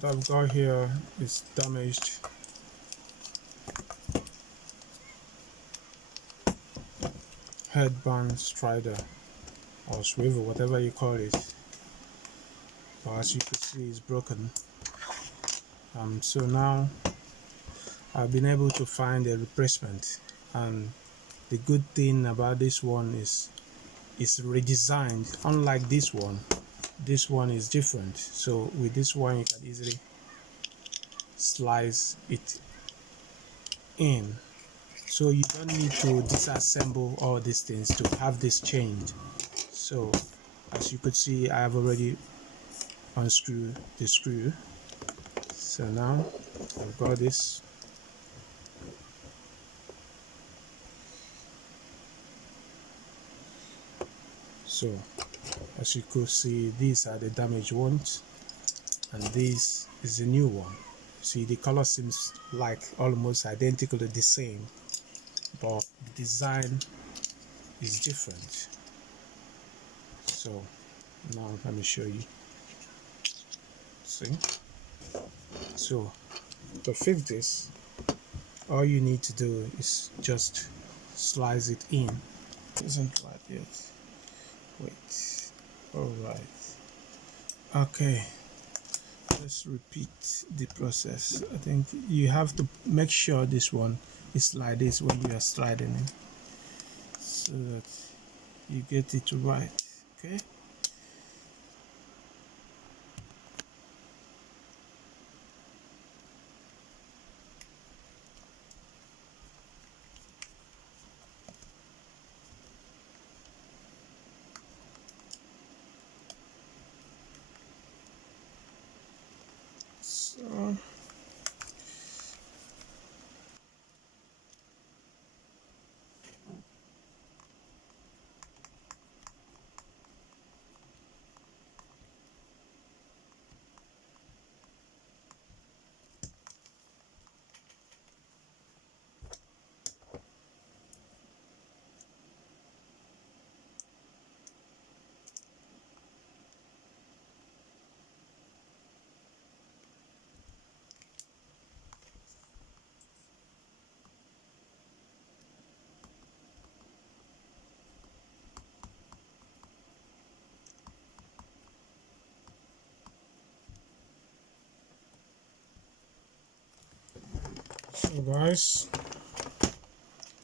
What I've got here is damaged headband strider or swivel, whatever you call it. But as you can see, it's broken. So now I've been able to find a replacement, and the good thing about this one is it's redesigned. Unlike this one is different. So with this one you can easily slice it in, so you don't need to disassemble all these things to have this changed. So as you could see, I have already unscrewed the screw. So now I've got this. So as you could see, these are the damaged ones and this is the new one. See, the color seems like almost identical to the same, but the design is different. So now let me show you. See, so to fix this, all you need to do is just slice it in. It isn't right yet. Wait. All right. Okay. Let's repeat the process. I think you have to make sure this one is like this when you are sliding it, so that you get it right. Okay. So guys,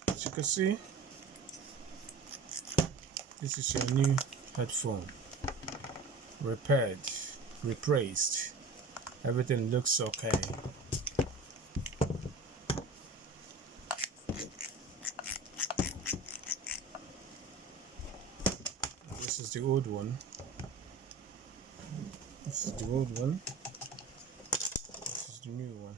as you can see, this is your new headphone, repaired, replaced. Everything looks okay. This is the old one. This is the old one. This is the new one.